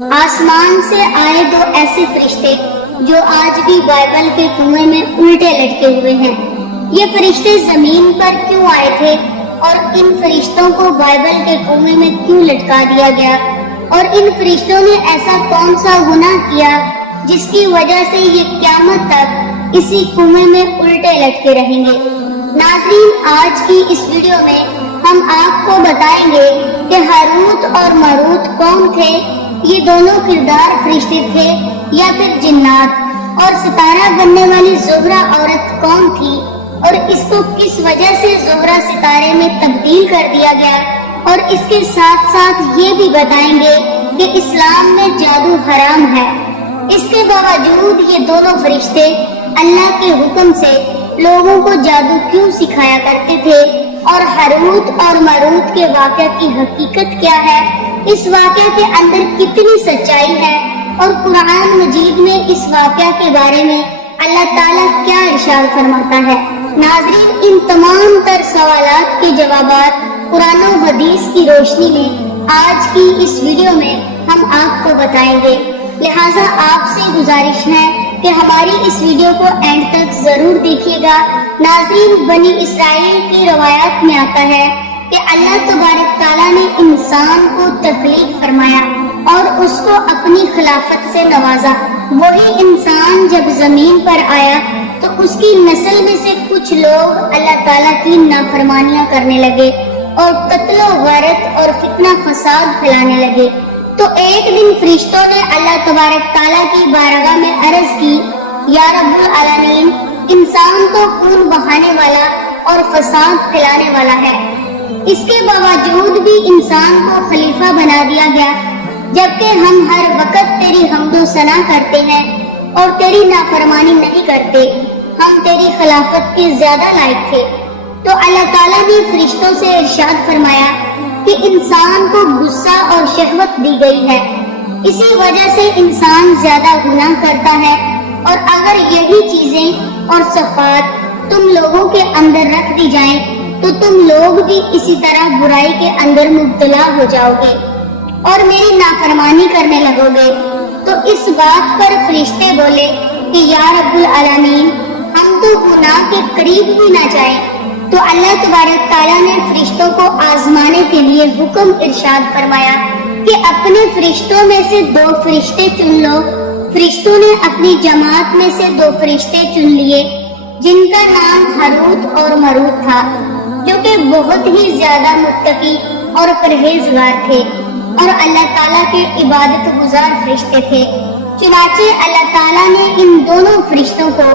آسمان سے آئے دو ایسے فرشتے جو آج بھی بائبل کے کنویں میں الٹے لٹکے ہوئے ہیں۔ یہ فرشتے زمین پر کیوں آئے تھے اور ان فرشتوں کو بائبل کے کنویں میں کیوں لٹکا دیا گیا، اور ان فرشتوں نے ایسا کون سا گناہ کیا جس کی وجہ سے یہ قیامت تک اسی کنویں میں الٹے لٹکے رہیں گے۔ ناظرین، آج کی اس ویڈیو میں ہم آپ کو بتائیں گے کہ ہاروت اور ماروت کون تھے، یہ دونوں کردار فرشتے تھے یا پھر جنات، اور ستارہ بننے والی زہرہ عورت کون تھی اور اس کو کس وجہ سے زہرہ ستارے میں تبدیل کر دیا گیا، اور اس کے ساتھ ساتھ یہ بھی بتائیں گے کہ اسلام میں جادو حرام ہے۔ اس کے باوجود یہ دونوں فرشتے اللہ کے حکم سے لوگوں کو جادو کیوں سکھایا کرتے تھے، اور ہاروت اور ماروت کے واقعہ کی حقیقت کیا ہے، اس واقعہ کے اندر کتنی سچائی ہے، اور قرآن مجید میں اس واقعہ کے بارے میں اللہ تعالیٰ کیا ارشاد فرماتا ہے۔ ناظرین، ان تمام تر سوالات کے جوابات قرآن و حدیث کی روشنی میں آج کی اس ویڈیو میں ہم آپ کو بتائیں گے، لہٰذا آپ سے گزارش ہے کہ ہماری اس ویڈیو کو اینڈ تک ضرور دیکھیے گا۔ ناظرین، بنی اسرائیل کی روایات میں آتا ہے کہ اللہ تبارک تعالیٰ نے انسان کو تخلیق فرمایا اور اس کو اپنی خلافت سے نوازا۔ وہی انسان جب زمین پر آیا تو اس کی نسل میں سے کچھ لوگ اللہ تعالیٰ کی نافرمانیاں کرنے لگے اور قتل و غارت اور فتنہ فساد پھیلانے لگے۔ تو ایک دن فرشتوں نے اللہ تبارک تعالیٰ کی بارگاہ میں عرض کی، یا رب العالمین، انسان تو خون بہانے والا اور فساد پھیلانے والا ہے، اس کے باوجود بھی انسان کو خلیفہ بنا دیا گیا، جبکہ ہم ہر وقت تیری حمد و ثنا کرتے ہیں اور تیری نافرمانی نہیں کرتے، ہم تیری خلافت کے زیادہ لائق تھے۔ تو اللہ تعالیٰ نے فرشتوں سے ارشاد فرمایا کہ انسان کو غصہ اور شہوت دی گئی ہے، اسی وجہ سے انسان زیادہ گناہ کرتا ہے، اور اگر یہی چیزیں اور صفات تم لوگوں کے اندر رکھ دی جائیں تو تم لوگ بھی اسی طرح برائی کے اندر مبتلا ہو جاؤ گے اور میری نافرمانی کرنے لگو گے۔ تو اس بات پر فرشتے بولے کہ یا رب العالمین، ہم تو گناہ کے قریب بھی نہ جائیں۔ تو اللہ تبارک تعالیٰ نے فرشتوں کو آزمانے کے لیے حکم ارشاد فرمایا کہ اپنے فرشتوں میں سے 2 فرشتے چن لو۔ فرشتوں نے اپنی جماعت میں سے 2 فرشتے چن لیے جن کا نام ہاروت اور ماروت تھا، جو کہ بہت ہی زیادہ متقی اور پرہیزگار تھے اور اللہ تعالیٰ کے عبادت گزار فرشتے تھے۔ چنانچہ اللہ تعالیٰ نے ان دونوں فرشتوں کو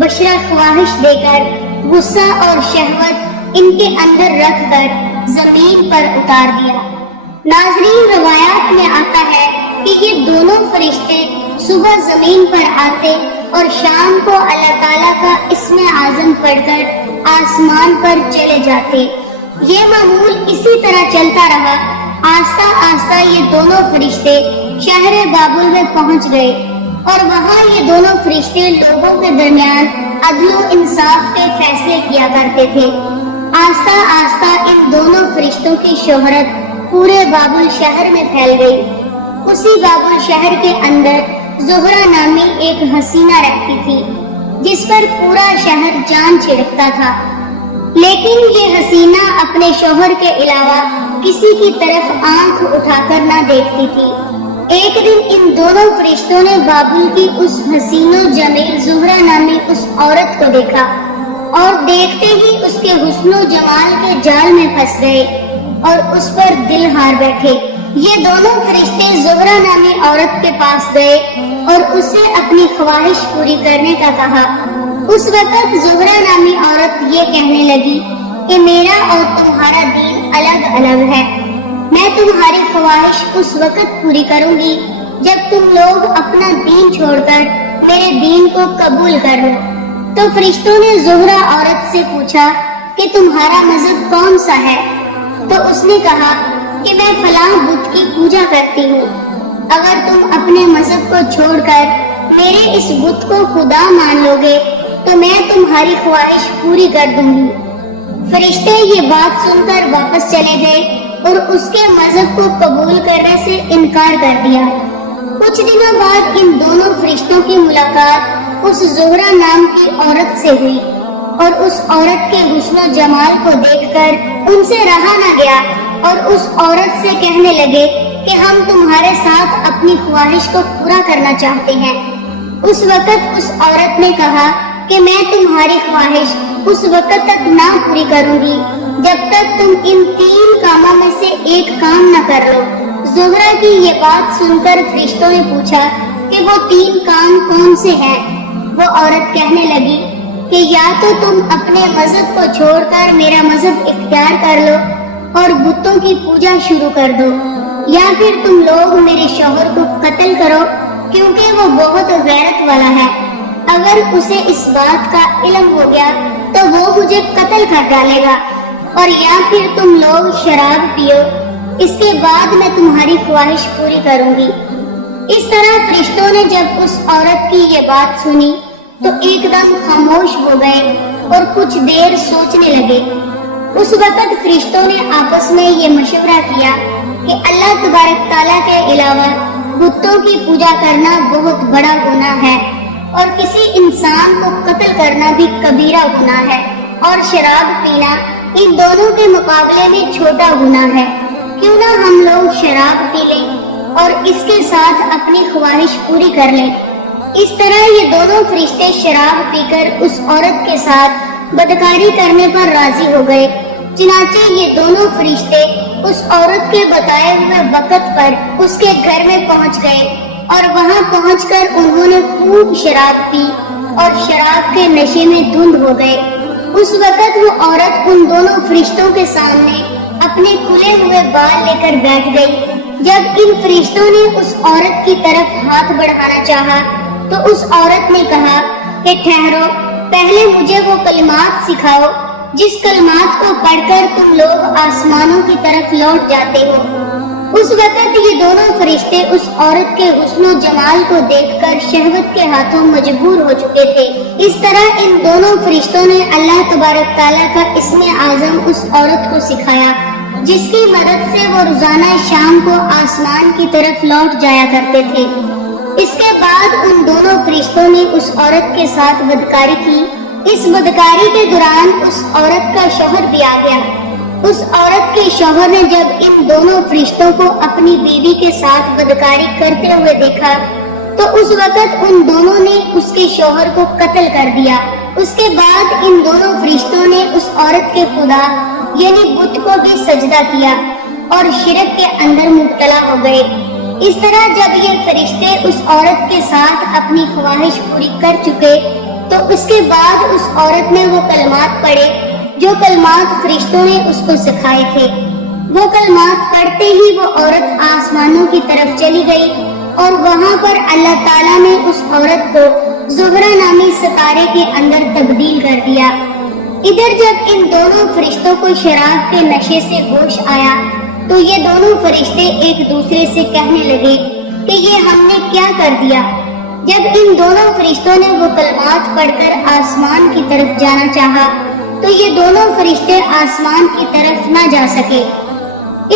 بشرا خواہش دے کر غصہ اور شہوت ان کے اندر رکھ کر زمین پر اتار دیا۔ ناظرین، روایات میں آتا ہے کہ یہ دونوں فرشتے صبح زمین پر آتے اور شام کو اللہ تعالیٰ کا اسم اعظم پڑھ کر آسمان پر چلے جاتے۔ یہ معمول اسی طرح چلتا رہا۔ آہستہ آہستہ یہ دونوں فرشتے شہر بابل میں پہنچ گئے، اور وہاں یہ دونوں فرشتے لوگوں کے درمیان عدل و انصاف کے فیصلے کیا کرتے تھے۔ آہستہ آہستہ ان دونوں فرشتوں کی شہرت پورے بابل شہر میں پھیل گئی۔ اسی بابل شہر کے اندر زہرہ نامی ایک حسینہ رہتی تھی جس پر پورا شہر جان چھڑکتا تھا، لیکن یہ حسینہ اپنے شوہر کے علاوہ کسی کی طرف آنکھ اٹھا کر نہ دیکھتی تھی۔ ایک دن ان دونوں فرشتوں نے بابل کی اس حسین و جمیل زہرہ نامی اس عورت کو دیکھا، اور دیکھتے ہی اس کے حسن و جمال کے جال میں پھنس گئے اور اس پر دل ہار بیٹھے۔ یہ دونوں فرشتے زہرہ نامی عورت کے پاس گئے اور اسے اپنی خواہش پوری کرنے کا کہا۔ اس وقت زہرہ نامی عورت یہ کہنے لگی کہ میرا اور تمہارا دین الگ الگ ہے، میں تمہاری خواہش اس وقت پوری کروں گی جب تم لوگ اپنا دین چھوڑ کر میرے دین کو قبول کر لو۔ تو فرشتوں نے زہرہ عورت سے پوچھا کہ تمہارا مذہب کون سا ہے؟ تو اس نے کہا کہ میں فلاں بت کی پوجا کرتی ہوں، اگر تم اپنے مذہب کو چھوڑ کر میرے اس بت کو خدا مان لو گے تو میں تمہاری خواہش پوری کر دوں گی۔ فرشتے یہ بات سن کر واپس چلے گئے اور اس کے مذہب کو قبول کرنے سے انکار کر دیا۔ کچھ دنوں بعد ان دونوں فرشتوں کی ملاقات اس زہرہ نام کی عورت سے ہوئی، اور اس عورت کے حسن و جمال کو دیکھ کر ان سے رہا نہ گیا، اور اس عورت سے کہنے لگے کہ ہم تمہارے ساتھ اپنی خواہش کو پورا کرنا چاہتے ہیں۔ اس وقت اس عورت نے کہا کہ میں تمہاری خواہش اس وقت تک نہ پوری کروں گی جب تک تم ان 3 کاموں میں سے ایک کام نہ کر لو۔ زہرہ کی یہ بات سن کر فرشتوں نے پوچھا کہ وہ 3 کام کون سے ہیں؟ وہ عورت کہنے لگی کہ یا تو تم اپنے مذہب کو چھوڑ کر میرا مذہب اختیار کر لو اور بتوں کی پوجا شروع کر دو، یا پھر تم لوگ میرے شوہر کو قتل کرو کیونکہ وہ بہت غیرت والا ہے۔ اگر اسے اس بات کا علم ہو گیا تو وہ مجھے قتل کر ڈالے گا، اور یا پھر تم لوگ شراب پیو، اس کے بعد میں تمہاری خواہش پوری کروں گی۔ اس طرح فرشتوں نے جب اس عورت کی یہ بات سنی تو ایک دم خاموش ہو گئے اور کچھ دیر سوچنے لگے۔ اس وقت فرشتوں نے آپس میں یہ مشورہ کیا کہ اللہ تبارک تعالیٰ کے علاوہ بتوں کی پوجا کرنا بہت بڑا گناہ ہے، اور کسی انسان کو قتل کرنا بھی کبیرہ گناہ ہے، اور شراب پینا ان دونوں کے مقابلے میں چھوٹا گناہ ہے۔ کیوں نہ ہم لوگ شراب پی لیں اور اس کے ساتھ اپنی خواہش پوری کر لیں۔ اس طرح یہ دونوں فرشتے شراب پی کر اس عورت کے ساتھ بدکاری کرنے پر راضی ہو گئے۔ چنانچہ یہ دونوں فرشتے اس عورت کے بتائے ہوئے وقت پر اس کے گھر میں پہنچ گئے، اور وہاں پہنچ کر انہوں نے خوب شراب پی اور شراب کے نشے میں دھند ہو گئے۔ اس وقت وہ عورت ان دونوں فرشتوں کے سامنے اپنے کھلے ہوئے بال لے کر بیٹھ گئی۔ جب ان فرشتوں نے اس عورت کی طرف ہاتھ بڑھانا چاہا تو اس عورت نے کہا کہ ٹھہرو، پہلے مجھے وہ کلمات سکھاؤ جس کلمات کو پڑھ کر تم لوگ آسمانوں کی طرف لوٹ جاتے ہو۔ اس وقت یہ دونوں فرشتے اس عورت کے حسن و جمال کو دیکھ کر شہوت کے ہاتھوں مجبور ہو چکے تھے۔ اس طرح ان دونوں فرشتوں نے اللہ تبارک تعالیٰ کا اسم اعظم اس عورت کو سکھایا، جس کی مدد سے وہ روزانہ شام کو آسمان کی طرف لوٹ جایا کرتے تھے۔ اس کے بعد ان دونوں فرشتوں نے اس عورت کے ساتھ بدکاری کی۔ اس بدکاری کے دوران اس عورت کا شوہر بھی آ گیا۔ اس عورت کے شوہر نے جب ان دونوں فرشتوں کو اپنی بیوی کے ساتھ بدکاری کرتے ہوئے دیکھا تو اس وقت ان دونوں نے اس کے شوہر کو قتل کر دیا۔ اس کے بعد ان دونوں فرشتوں نے اس عورت کے خدا یعنی بت کو بھی سجدہ کیا اور شرک کے اندر مبتلا ہو گئے۔ اس طرح جب یہ فرشتے اس عورت کے ساتھ اپنی خواہش پوری کر چکے تو اس کے بعد اس عورت نے وہ کلمات پڑھے جو کلمات فرشتوں نے اس کو سکھائے تھے۔ وہ کلمات پڑھتے ہی وہ عورت آسمانوں کی طرف چلی گئی، اور وہاں پر اللہ تعالیٰ نے اس عورت کو زہرہ نامی ستارے کے اندر تبدیل کر دیا۔ ادھر جب ان دونوں فرشتوں کو شراب کے نشے سے ہوش آیا تو یہ دونوں فرشتے ایک دوسرے سے کہنے لگے کہ یہ ہم نے کیا کر دیا۔ جب ان دونوں فرشتوں نے وہ کلمات پڑھ کر آسمان کی طرف جانا چاہا تو یہ دونوں فرشتے آسمان کی طرف نہ جا سکے۔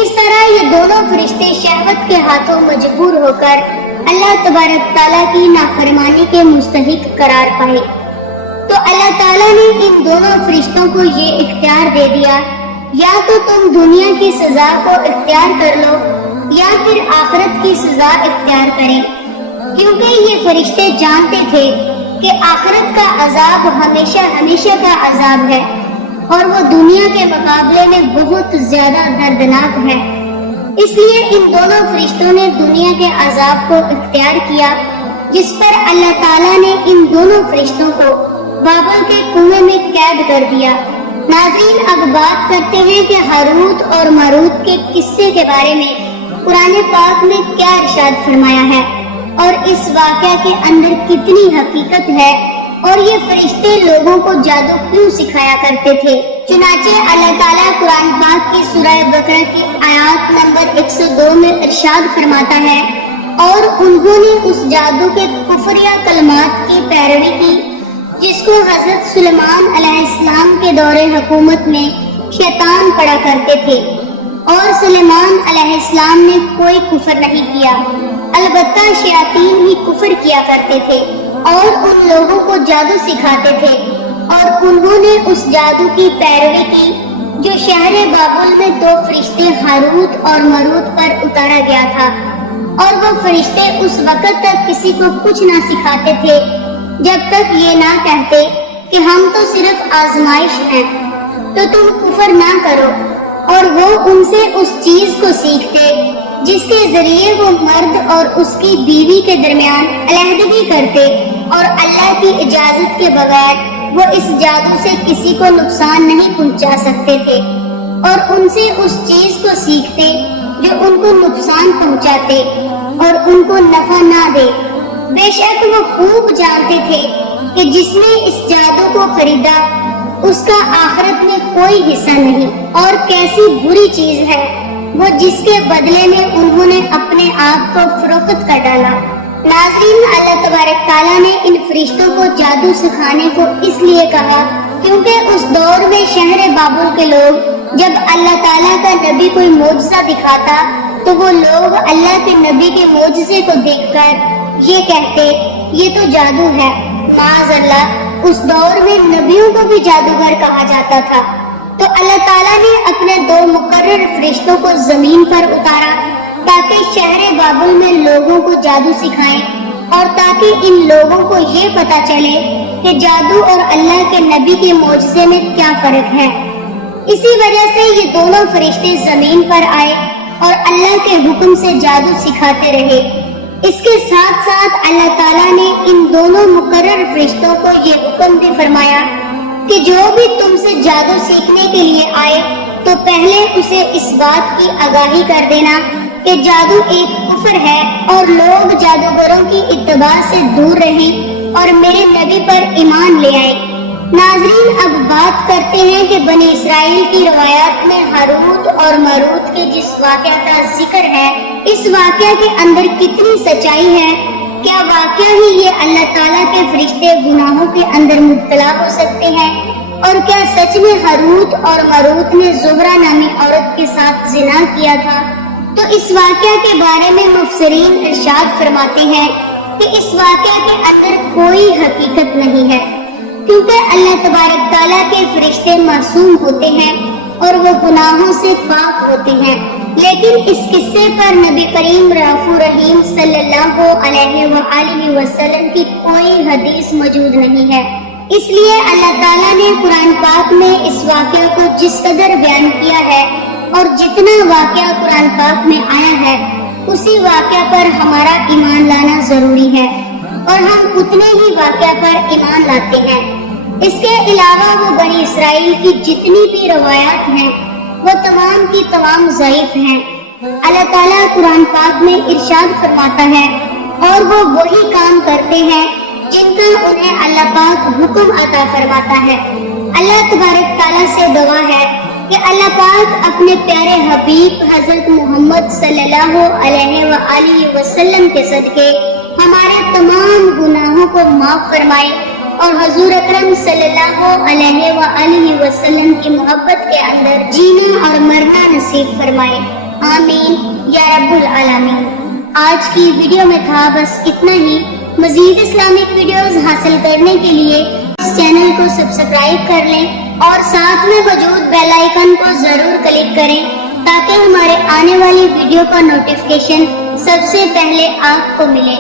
اس طرح یہ دونوں فرشتے شہوت کے ہاتھوں مجبور ہو کر اللہ تبارک تعالیٰ کی نافرمانی کے مستحق قرار پائے۔ تو اللہ تعالیٰ نے ان دونوں فرشتوں کو یہ اختیار دے دیا، یا تو تم دنیا کی سزا کو اختیار کر لو یا پھر آخرت کی سزا اختیار کریں، کیونکہ یہ فرشتے جانتے تھے کہ آخرت کا عذاب ہمیشہ ہمیشہ کا عذاب ہے، اور وہ دنیا کے مقابلے میں بہت زیادہ دردناک ہے۔ اس لیے ان دونوں فرشتوں نے دنیا کے عذاب کو اختیار کیا، جس پر اللہ تعالیٰ نے ان دونوں فرشتوں کو بابل کے کنویں میں قید کر دیا۔ ناظرین، اب بات کرتے ہیں کہ ہاروت اور ماروت کے قصے کے بارے میں قرآن پاک میں کیا ارشاد فرمایا ہے، اور اس واقعہ کے اندر کتنی حقیقت ہے، اور یہ فرشتے لوگوں کو جادو کیوں سکھایا کرتے تھے۔ چنانچہ اللہ تعالیٰ قرآن پاک کی سورہ بقرہ کی آیات نمبر 102 میں ارشاد فرماتا ہے، اور انہوں نے اس جادو کے کفریہ کلمات کی پیروی کی جس کو حضرت سلیمان علیہ السلام کے دور حکومت میں شیطان پڑھا کرتے تھے، اور سلیمان علیہ السلام نے کوئی کفر نہیں کیا، البتہ شیاطین ہی کفر کیا کرتے تھے اور ان لوگوں کو جادو سکھاتے تھے، اور انہوں نے اس جادو کی پیروی کی جو شہر بابل میں 2 فرشتے ہاروت اور ماروت پر اتارا گیا تھا، اور وہ فرشتے اس وقت تک کسی کو کچھ نہ سکھاتے تھے جب تک یہ نہ کہتے کہ ہم تو صرف آزمائش ہیں، تو تم کفر نہ کرو، اور وہ ان سے اس چیز کو سیکھتے جس کے ذریعے وہ مرد اور اس کی بیوی کے درمیان علیحدگی کرتے، اور اللہ کی اجازت کے بغیر وہ اس جادو سے کسی کو نقصان نہیں پہنچا سکتے تھے، اور ان سے اس چیز کو سیکھتے جو ان کو نقصان پہنچاتے اور ان کو نفع نہ دے۔ بے شک وہ خوب جانتے تھے کہ جس نے اس جادو کو خریدا اس کا آخرت میں کوئی حصہ نہیں، اور کیسی بری چیز ہے وہ جس کے بدلے میں انہوں نے اپنے آپ کو فروخت کر ڈالا۔ ناظرین، اللہ تبارک تعالیٰ نے ان فرشتوں کو جادو سکھانے کو اس لیے کہا کیونکہ اس دور میں شہر بابل کے لوگ جب اللہ تعالیٰ کا نبی کوئی معجزہ دکھاتا تو وہ لوگ اللہ کے نبی کے معجزے کو دیکھ کر یہ کہتے یہ تو جادو ہے۔ معاذ اللہ، اس دور میں نبیوں کو بھی جادوگر کہا جاتا تھا۔ تو اللہ تعالیٰ نے اپنے 2 مقرر فرشتوں کو زمین پر اتارا تاکہ شہر بابل میں لوگوں کو جادو سکھائیں، اور تاکہ ان لوگوں کو یہ پتا چلے کہ جادو اور اللہ کے نبی کے معجزے میں کیا فرق ہے۔ اسی وجہ سے یہ دونوں فرشتے زمین پر آئے اور اللہ کے حکم سے جادو سکھاتے رہے۔ اس کے ساتھ ساتھ اللہ تعالیٰ نے ان دونوں مقرر فرشتوں کو یہ حکم بھی فرمایا کہ جو بھی تم سے جادو سیکھنے کے لیے آئے تو پہلے اسے اس بات کی آگاہی کر دینا کہ جادو ایک کفر ہے، اور لوگ جادوگروں کی اتباع سے دور رہیں اور میرے نبی پر ایمان لے آئے۔ ناظرین، اب بات کرتے ہیں کہ بنی اسرائیل کی روایات میں ہاروت اور ماروت کے جس واقعہ کا ذکر ہے، اس واقعہ کے اندر کتنی سچائی ہے؟ کیا واقعہ ہی یہ اللہ تعالیٰ کے فرشتے گناہوں کے اندر مبتلا ہو سکتے ہیں؟ اور کیا سچ میں ہاروت اور ماروت نے زہرہ نامی عورت کے ساتھ زنا کیا تھا؟ تو اس واقعہ کے بارے میں مفسرین ارشاد فرماتے ہیں کہ اس واقعہ کے اندر کوئی حقیقت نہیں ہے، کیونکہ اللہ تبارک تعالیٰ کے فرشتے معصوم ہوتے ہیں اور وہ گناہوں سے پاک ہوتے ہیں، لیکن اس قصے پر نبی کریم رؤوف رحیم صلی اللہ علیہ وآلہ وسلم کی کوئی حدیث موجود نہیں ہے۔ اس لیے اللہ تعالیٰ نے قرآن پاک میں اس واقعہ کو جس قدر بیان کیا ہے اور جتنا واقعہ قرآن پاک میں آیا ہے اسی واقعہ پر ہمارا ایمان لانا ضروری ہے، اور ہم اتنے ہی واقعہ پر ایمان لاتے ہیں۔ اس کے علاوہ وہ بنی اسرائیل کی جتنی بھی روایات ہیں وہ تمام کی تمام ضعیف ہیں۔ اللہ تعالیٰ قرآن پاک میں ارشاد فرماتا ہے اور وہ وہی کام کرتے ہیں جن کا انہیں اللہ پاک حکم عطا فرماتا ہے۔ اللہ تبارک تعالیٰ سے دعا ہے کہ اللہ پاک اپنے پیارے حبیب حضرت محمد صلی اللہ علیہ وآلہ وسلم کے صدقے ہمارے تمام گناہوں کو معاف فرمائے اور حضور اکرم صلی اللہ علیہ وآلہ وسلم کی محبت کے اندر جینا اور مرنا نصیب فرمائے، آمین یا رب العالمین۔ آج کی ویڈیو میں تھا بس اتنا ہی۔ مزید اسلامک ویڈیوز حاصل کرنے کے لیے اس چینل کو سبسکرائب کر لیں اور ساتھ میں موجود بیل آئیکن کو ضرور کلک کریں تاکہ ہمارے آنے والی ویڈیو کا نوٹیفیکیشن سب سے پہلے آپ کو ملے۔